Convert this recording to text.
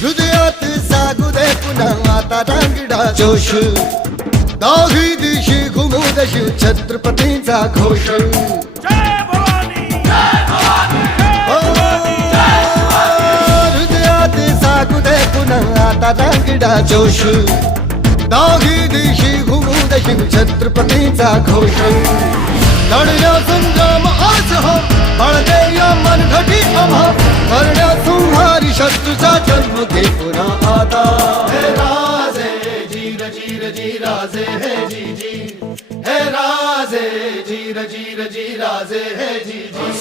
हृदयात जागू दे पुन्हा आता रांगडा जोश दाही दिशी घुमू दे शिव छत्रपतींचा घोष हृदयात जागू दे पुन्हा आता रांगडा जोश दाही दिशी घुमू दे शिव छत्रपतींचा घोष लढण्या संग्राम आज हो बळदे या मनघटी आम्हा करण्या संहारी शत्रूचा जन्म घे पुन्हा आता हे राजे जीर जीर जी राजे हे जी जी हे राजे जीर जीर जी राजे हे जी जी